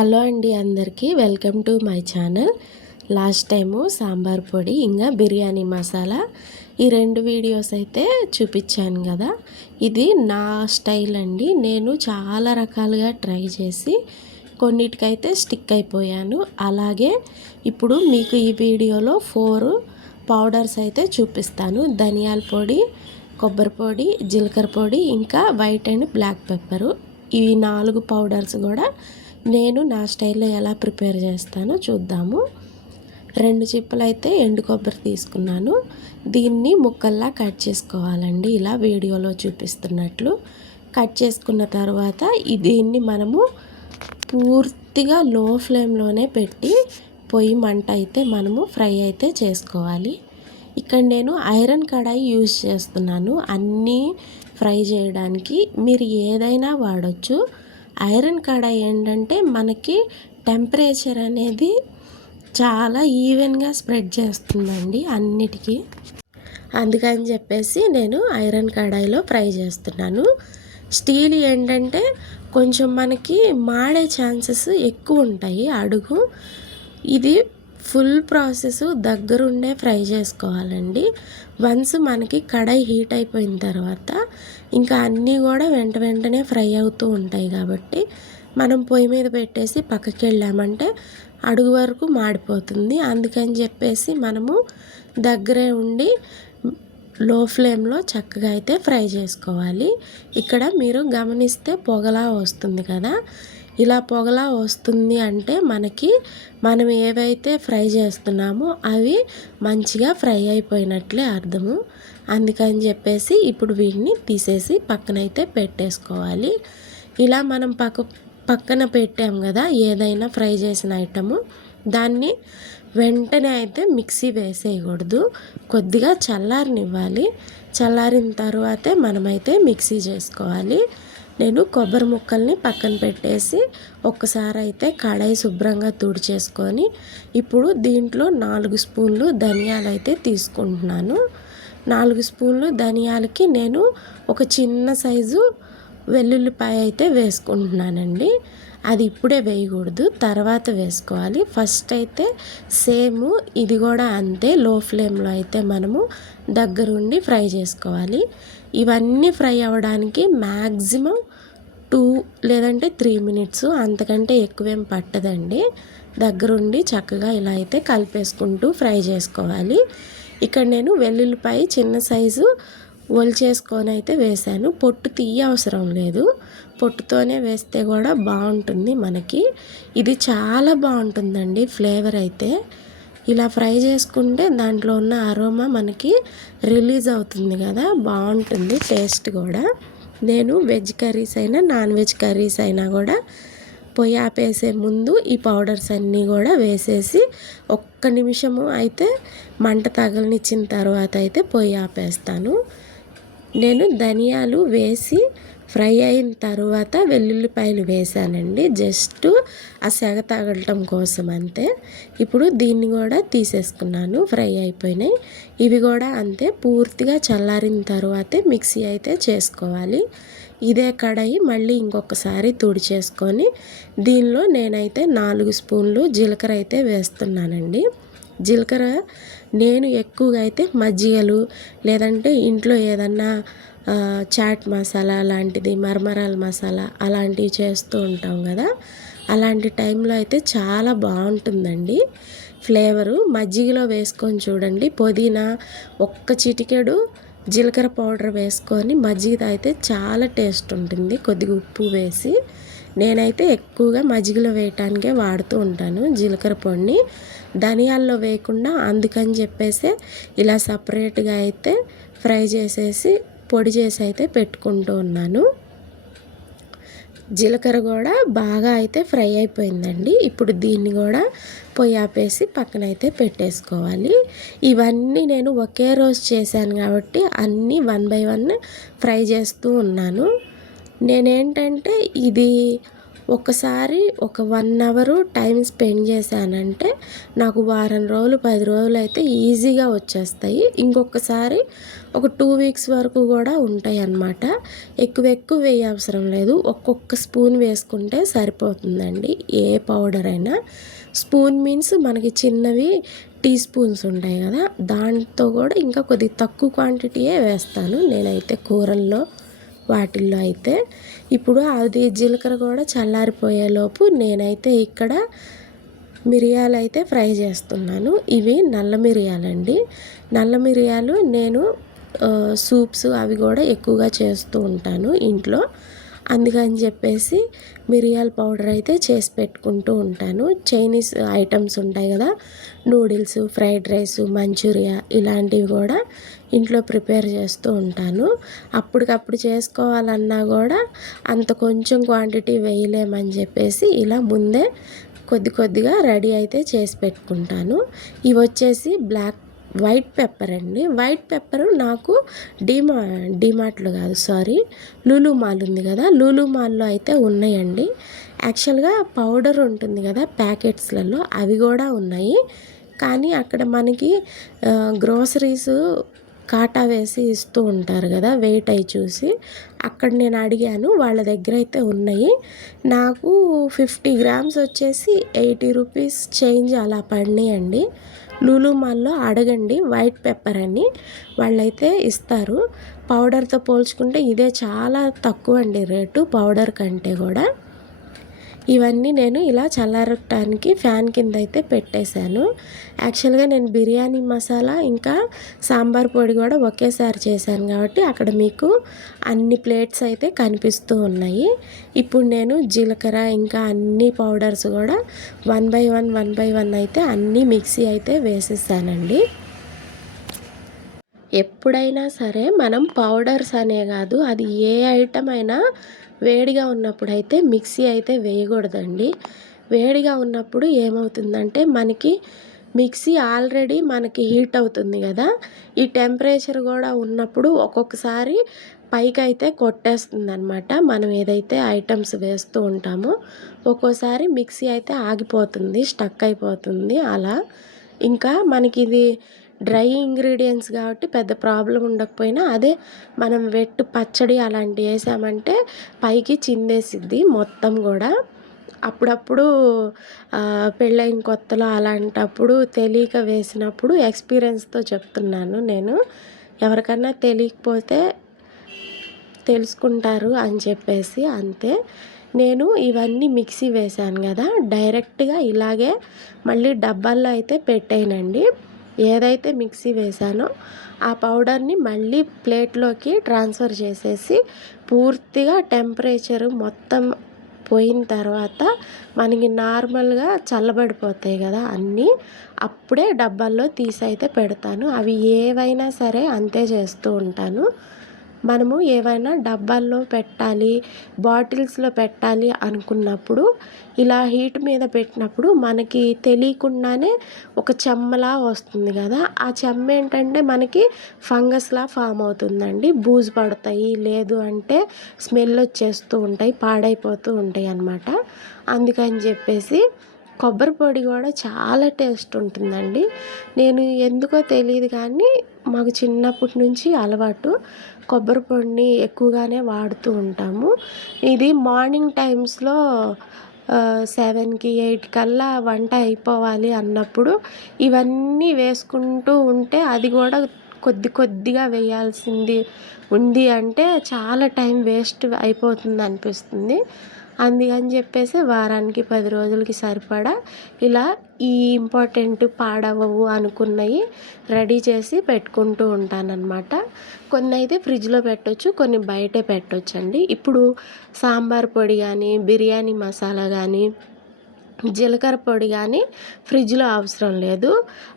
Hello అండి అందరికీ welcome to my channel. Last time sambar పొడి ఇంకా బిర్యానీ మసాలా ఈ రెండు వీడియోస్ అయితే చూపించాను కదా. ఇది నా స్టైల్ అండి. నేను చాలా రకాలుగా ట్రై చేసి కొన్నిటికైతే స్టిక్ అయిపోయాను. అలాగే ఇప్పుడు మీకు ఈ వీడియోలో 4 పౌడర్స్ అయితే చూపిస్తాను. ధనియాల పొడి, కొబ్బరి పొడి, జీలకర్ర పొడి, ఇంకా వైట్ అండ్ బ్లాక్ పెప్పరు. ఈ 4 పౌడర్స్ కూడా నేను నా స్టైల్లో ఎలా ప్రిపేర్ చేస్తానో చూద్దాము. 2 చిప్పలు అయితే ఎండు కొబ్బరి తీసుకున్నాను. దీన్ని ముక్కల్లా కట్ చేసుకోవాలండి, ఇలా వీడియోలో చూపిస్తున్నట్లు. కట్ చేసుకున్న తర్వాత దీన్ని మనము పూర్తిగా లో ఫ్లేమ్లోనే పెట్టి పొయ్యి మంట అయితే మనము ఫ్రై అయితే చేసుకోవాలి. ఇక్కడ నేను ఐరన్ కడాయి యూజ్ చేస్తున్నాను అన్నీ ఫ్రై చేయడానికి. మీరు ఏదైనా వాడచ్చు. ఐరన్ కడాయి ఏంటంటే మనకి టెంపరేచర్ అనేది చాలా ఈవెన్గా స్ప్రెడ్ చేస్తుందండి అన్నిటికీ. అందుకని చెప్పేసి నేను ఐరన్ కడాయిలో ఫ్రై చేస్తున్నాను. స్టీల్ ఏంటంటే కొంచెం మనకి మాడే ఛాన్సెస్ ఎక్కువ ఉంటాయి అడుగు. ఇది ఫుల్ ప్రాసెస్ దగ్గరుండే ఫ్రై చేసుకోవాలండి. వన్స్ మనకి కడాయి హీట్ అయిపోయిన తర్వాత ఇంకా అన్నీ కూడా వెంటనే ఫ్రై అవుతూ ఉంటాయి కాబట్టి మనం పొయ్యి మీద పెట్టేసి పక్కకి వెళ్ళామంటే అడుగు వరకు మాడిపోతుంది. అందుకని చెప్పేసి మనము దగ్గరే ఉండి లో ఫ్లేమ్లో చక్కగా అయితే ఫ్రై చేసుకోవాలి. ఇక్కడ మీరు గమనిస్తే పొగలా వస్తుంది కదా. ఇలా పొగలా వస్తుంది అంటే మనం ఏవైతే ఫ్రై చేస్తున్నామో అవి మంచిగా ఫ్రై అయిపోయినట్లే అర్థము. అందుకని చెప్పేసి ఇప్పుడు వీటిని తీసేసి పక్కనైతే పెట్టేసుకోవాలి. ఇలా మనం పక్కన పెట్టాం కదా ఏదైనా ఫ్రై చేసిన ఐటము, దాన్ని వెంటనే అయితే మిక్సీ వేసేయకూడదు. కొద్దిగా చల్లారనివ్వాలి. చల్లారిన తర్వాతే మనమైతే మిక్సీ చేసుకోవాలి. నేను కొబ్బరి ముక్కల్ని పక్కన పెట్టేసి ఒక్కసారి అయితే కడాయి శుభ్రంగా తుడిచేసుకొని ఇప్పుడు దీంట్లో 4 స్పూన్లు ధనియాలు అయితే తీసుకుంటున్నాను. 4 స్పూన్లు ధనియాలకి నేను ఒక చిన్న సైజు వెల్లుల్లిపాయ అయితే వేసుకుంటున్నానండి. అది ఇప్పుడే వేయకూడదు, తర్వాత వేసుకోవాలి. ఫస్ట్ అయితే సేమ్ ఇది కూడా అంతే, లో ఫ్లేమ్లో అయితే మనము దగ్గరుండి ఫ్రై చేసుకోవాలి. ఇవన్నీ ఫ్రై అవ్వడానికి మ్యాక్సిమం 2 లేదంటే 3 మినిట్స్, అంతకంటే ఎక్కువేం పట్టదండి. దగ్గరుండి చక్కగా ఇలా అయితే కలిపేసుకుంటూ ఫ్రై చేసుకోవాలి. ఇక్కడ నేను వెల్లుల్లిపాయ చిన్న సైజు ఒలిచేసుకొని అయితే వేసాను. పొట్టు తీయ అవసరం లేదు, పొట్టుతోనే వేస్తే కూడా బాగుంటుంది మనకి. ఇది చాలా బాగుంటుందండి ఫ్లేవర్ అయితే. ఇలా ఫ్రై చేసుకుంటే దాంట్లో ఉన్న అరోమా మనకి రిలీజ్ అవుతుంది కదా, బాగుంటుంది టేస్ట్ కూడా. నేను వెజ్ కర్రీస్ అయినా నాన్ వెజ్ కర్రీస్ అయినా కూడా పొయ్యి ఆపేసే ముందు ఈ పౌడర్స్ అన్నీ కూడా వేసేసి ఒక్క నిమిషము అయితే మంట తగలనిచ్చిన తర్వాత అయితే పొయ్యి ఆపేస్తాను. నేను ధనియాలు వేసి ఫ్రై అయిన తర్వాత వెల్లుల్లిపాయలు వేసానండి, జస్ట్ ఆ సెగ తగలటం కోసం అంతే. ఇప్పుడు దీన్ని కూడా తీసేసుకున్నాను, ఫ్రై అయిపోయినాయి. ఇవి కూడా అంతే, పూర్తిగా చల్లారిన తర్వాతే మిక్సీ అయితే చేసుకోవాలి. ఇదే కడాయి మళ్ళీ ఇంకొకసారి తుడిచేసుకొని దీనిలో నేనైతే 4 స్పూన్లు జీలకర్ర అయితే వేస్తున్నానండి. జీలకర్ర నేను ఎక్కువగా అయితే మజ్జిగలు లేదంటే ఇంట్లో ఏదన్నా చాట్ మసాలా లాంటిది, మరమరాల మసాలా అలాంటివి చేస్తూ ఉంటాం కదా, అలాంటి టైంలో అయితే చాలా బాగుంటుందండి ఫ్లేవరు. మజ్జిగలో వేసుకొని చూడండి, పుదీనా ఒక్క చిటికెడు జీలకర్ర పౌడర్ వేసుకొని మజ్జిగ తాగితే చాలా టేస్ట్ ఉంటుంది. కొద్దిగా ఉప్పు వేసి నేనైతే ఎక్కువగా మజ్జిగలో వేయటానికే వాడుతూ ఉంటాను జీలకర్ర పొడిని, ధనియాల్లో వేయకుండా. అందుకని చెప్పేసి ఇలా సపరేట్గా అయితే ఫ్రై చేసేసి పొడి చేసి అయితే పెట్టుకుంటూ ఉన్నాను. జీలకర్ర కూడా బాగా అయితే ఫ్రై అయిపోయిందండి. ఇప్పుడు దీన్ని కూడా పొయ్యి ఆపేసి పక్కనైతే పెట్టేసుకోవాలి. ఇవన్నీ నేను ఒకే రోజు చేశాను కాబట్టి అన్నీ 1 బై 1 ఫ్రై చేస్తూ ఉన్నాను. నేనేంటంటే ఇది ఒక్కసారి ఒక 1 అవర్ టైం స్పెండ్ చేశానంటే నాకు వారం రోజులు 10 రోజులు అయితే ఈజీగా వచ్చేస్తాయి. ఇంకొకసారి ఒక 2 వీక్స్ వరకు కూడా ఉంటాయి అన్నమాట. ఎక్కువ వేయవసరం లేదు. ఒక్కొక్క స్పూన్ వేసుకుంటే సరిపోతుందండి ఏ పౌడర్ అయినా. స్పూన్ మీన్స్ మనకి చిన్నవి టీ స్పూన్స్ ఉంటాయి కదా, దాంతో కూడా ఇంకా కొద్దిగా తక్కువ క్వాంటిటీయే వేస్తాను నేనైతే కూరల్లో వాటిల్లో అయితే. ఇప్పుడు అది జీలకర్ర కూడా చల్లారిపోయేలోపు నేనైతే ఇక్కడ మిరియాలు అయితే ఫ్రై చేస్తున్నాను. ఇవి నల్ల మిరియాలండి. నల్ల మిరియాలు నేను సూప్స్ అవి కూడా ఎక్కువగా చేస్తూ ఉంటాను ఇంట్లో. అందుకని చెప్పేసి మిరియాల పౌడర్ అయితే చేసి పెట్టుకుంటూ ఉంటాను. చైనీస్ ఐటమ్స్ ఉంటాయి కదా, నూడిల్స్, ఫ్రైడ్ రైస్, మంచూరియా ఇలాంటివి కూడా ఇంట్లో ప్రిపేర్ చేస్తూ ఉంటాను. అప్పటికప్పుడు చేసుకోవాలన్నా కూడా అంత కొంచెం క్వాంటిటీ వేయలేమని చెప్పేసి ఇలా ముందే కొద్దిగా రెడీ అయితే చేసి పెట్టుకుంటాను. ఇవి వచ్చేసి వైట్ పెప్పర్ అండి. వైట్ పెప్పరు నాకు డిమార్ట్లో కాదు, సారీ, లూలు మాల్ ఉంది కదా, లూలు మాల్లో అయితే ఉన్నాయండి. యాక్చువల్గా పౌడర్ ఉంటుంది కదా ప్యాకెట్స్లలో, అవి కూడా ఉన్నాయి. కానీ అక్కడ మనకి గ్రోసరీస్ కాటా వేసి ఇస్తూ ఉంటారు కదా వెయిట్ అయి చూసి, అక్కడ నేను అడిగాను, వాళ్ళ దగ్గర అయితే ఉన్నాయి. నాకు 50 గ్రామ్స్ వచ్చేసి 80 రూపీస్ చేంజ్ అలా పడినాయండి. లూలు మాల్లో అడగండి వైట్ పెప్పర్ అని, వాళ్ళైతే ఇస్తారు. పౌడర్తో పోల్చుకుంటే ఇదే చాలా తక్కువ అండి రేటు పౌడర్ కంటే కూడా. ఇవన్నీ నేను ఇలా చల్లారటానికి ఫ్యాన్ కింద అయితే పెట్టేశాను. యాక్చువల్గా నేను బిర్యానీ మసాలా ఇంకా సాంబార్ పొడి కూడా ఒకేసారి చేశాను కాబట్టి అక్కడ మీకు అన్ని ప్లేట్స్ అయితే కనిపిస్తూ ఉన్నాయి. ఇప్పుడు నేను జీలకర్ర ఇంకా అన్ని పౌడర్స్ కూడా 1 బై 1 అయితే అన్నీ మిక్సీ అయితే వేసేసానండి. ఎప్పుడైనా సరే మనం పౌడర్స్ అనే కాదు, అది ఏ ఐటమ్ అయినా వేడిగా ఉన్నప్పుడు అయితే మిక్సీ అయితే వేయకూడదండి. వేడిగా ఉన్నప్పుడు ఏమవుతుందంటే మనకి మిక్సీ ఆల్రెడీ మనకి హీట్ అవుతుంది కదా, ఈ టెంపరేచర్ కూడా ఉన్నప్పుడు ఒక్కొక్కసారి పైకి అయితే కొట్టేస్తుంది అనమాట. మనం ఏదైతే ఐటమ్స్ వేస్తూ ఉంటామో ఒక్కోసారి మిక్సీ అయితే ఆగిపోతుంది, స్టక్ అయిపోతుంది అలా. ఇంకా మనకి ఇది డ్రై ఇంగ్రీడియంట్స్ కాబట్టి పెద్ద ప్రాబ్లం ఉండకపోయినా, అదే మనం వెట్టు పచ్చడి అలాంటివి వేసామంటే పైకి చిందేసిద్ది మొత్తం కూడా. అప్పుడప్పుడు పెళ్ళైన కొత్తలో అలాంటప్పుడు తెలియక వేసినప్పుడు ఎక్స్పీరియన్స్తో చెప్తున్నాను నేను. ఎవరికన్నా తెలియకపోతే తెలుసుకుంటారు అని చెప్పేసి అంతే. నేను ఇవన్నీ మిక్సీ వేశాను కదా, డైరెక్ట్గా ఇలాగే మళ్ళీ డబ్బాల్లో అయితే పెట్టేయనండి. ఏదైతే మిక్సీ వేసానో ఆ పౌడర్ని మళ్ళీ ప్లేట్లోకి ట్రాన్స్ఫర్ చేసేసి పూర్తిగా టెంపరేచరు మొత్తం పోయిన తర్వాత మనకి నార్మల్గా చల్లబడిపోతాయి కదా అన్నీ, అప్పుడే డబ్బాల్లో తీసి అయితే పెడతాను. అవి ఏవైనా సరే అంతే చేస్తూ ఉంటాను. మనము ఏవైనా డబ్బాల్లో పెట్టాలి, బాటిల్స్లో పెట్టాలి అనుకున్నప్పుడు ఇలా హీట్ మీద పెట్టినప్పుడు మనకి తెలియకుండానే ఒక చెమ్మలా వస్తుంది కదా, ఆ చెమ్మ ఏంటంటే మనకి ఫంగస్లా ఫామ్ అవుతుందండి. బూజు పడతాయి, లేదు అంటే స్మెల్ వచ్చేస్తూ ఉంటాయి, పాడైపోతూ ఉంటాయి అన్నమాట. అందుకని చెప్పేసి కొబ్బరి పొడి కూడా చాలా టేస్ట్ ఉంటుందండి. నేను ఎందుకో తెలియదు కానీ మాకు చిన్నప్పటి నుంచి అలవాటు, కొబ్బరి పొడిని ఎక్కువగానే వాడుతూ ఉంటాము. ఇది మార్నింగ్ టైమ్స్లో 7కి 8 కల్లా వంట అయిపోవాలి అన్నప్పుడు ఇవన్నీ వేసుకుంటూ ఉంటే, అది కూడా కొద్దిగా వేయాల్సింది ఉంది అంటే చాలా టైం వేస్ట్ అయిపోతుంది అనిపిస్తుంది. అందుకని చెప్పేసి వారానికి 10 రోజులకి సరిపడా ఇలా ఈ ఇంపార్టెంట్ పాడవవు అనుకున్నవి రెడీ చేసి పెట్టుకుంటూ ఉంటానన్నమాట. కొన్ని అయితే ఫ్రిడ్జ్లో పెట్టొచ్చు, కొన్ని బయటే పెట్టొచ్చండి. ఇప్పుడు సాంబార్ పొడి కానీ, బిర్యానీ మసాలా కానీ, జీలకర్ర పొడి కానీ ఫ్రిడ్జ్లో అవసరం లేదు.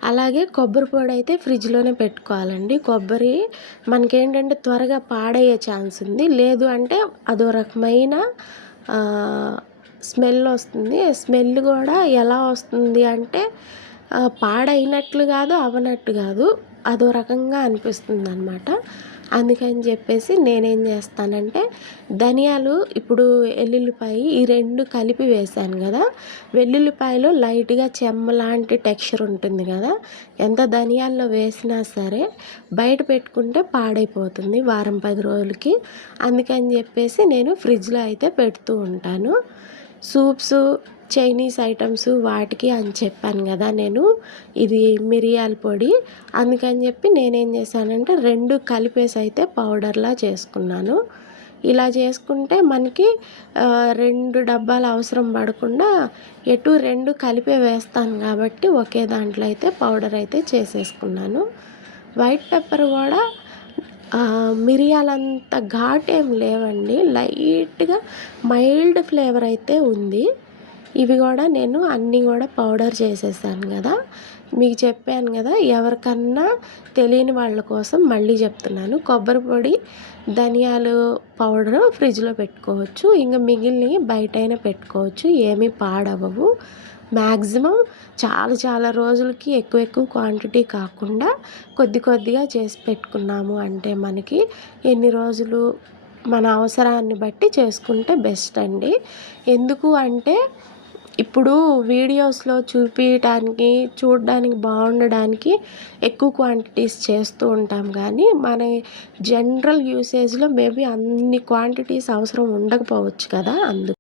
అలాగే కొబ్బరి పొడి అయితే ఫ్రిడ్జ్లోనే పెట్టుకోవాలండి. కొబ్బరి మనకేంటంటే త్వరగా పాడయ్యే ఛాన్స్ ఉంది, లేదు అంటే అదో రకమైన స్మెల్ వస్తుంది. స్మెల్ కూడా ఎలా వస్తుంది అంటే పాడైనట్లు కాదు, అవనట్టు కాదు, అదో రకంగా అనిపిస్తుంది అన్నమాట. అందుకని చెప్పేసి నేనేం చేస్తానంటే ధనియాలు ఇప్పుడు వెల్లుల్లిపాయ ఈ 2 కలిపి వేసాను కదా, వెల్లుల్లిపాయలో లైట్గా చెమ్మ లాంటి టెక్స్చర్ ఉంటుంది కదా, ఎంత ధనియాల్లో వేసినా సరే బయట పెట్టుకుంటే పాడైపోతుంది వారం 10 రోజులకి. అందుకని చెప్పేసి నేను ఫ్రిడ్జ్లో అయితే పెడుతూ ఉంటాను. సూప్స్, చైనీస్ ఐటమ్స్ వాటికి అని చెప్పాను కదా నేను, ఇది మిరియాల పొడి. అందుకని చెప్పి నేనేం చేశానంటే 2 కలిపేసి అయితే పౌడర్లా చేసుకున్నాను. ఇలా చేసుకుంటే మనకి 2 డబ్బాలు అవసరం పడకుండా ఎటు 2 కలిపే వేస్తాను కాబట్టి ఒకే దాంట్లో అయితే పౌడర్ అయితే చేసేసుకున్నాను. వైట్ పెప్పర్ కూడా మిరియాలంత ఘాటు ఏం లేవండి, లైట్గా మైల్డ్ ఫ్లేవర్ అయితే ఉంది. ఇవి కూడా నేను అన్నీ కూడా పౌడర్ చేసేసాను కదా, మీకు చెప్పాను కదా, ఎవరికన్నా తెలియని వాళ్ళ కోసం మళ్ళీ చెప్తున్నాను. కొబ్బరి పొడి, ధనియాలు పౌడరు ఫ్రిడ్జ్లో పెట్టుకోవచ్చు, ఇంకా మిగిలినవి బయటైనా పెట్టుకోవచ్చు, ఏమీ పాడవవు. మ్యాక్సిమం చాలా రోజులకి ఎక్కువ క్వాంటిటీ కాకుండా కొద్దిగా చేసి పెట్టుకున్నాము అంటే మనకి ఎన్ని రోజులు మన అవసరాన్ని బట్టి చేసుకుంటే బెస్ట్ అండి. ఎందుకు అంటే ఇప్పుడు వీడియోస్లో చూపించడానికి చూడడానికి బాగుండడానికి ఎక్కువ క్వాంటిటీస్ చేస్తూ ఉంటాం, కానీ మన జనరల్ యూసేజ్లో మేబీ అన్ని క్వాంటిటీస్ అవసరం ఉండకపోవచ్చు కదా, అందుకు.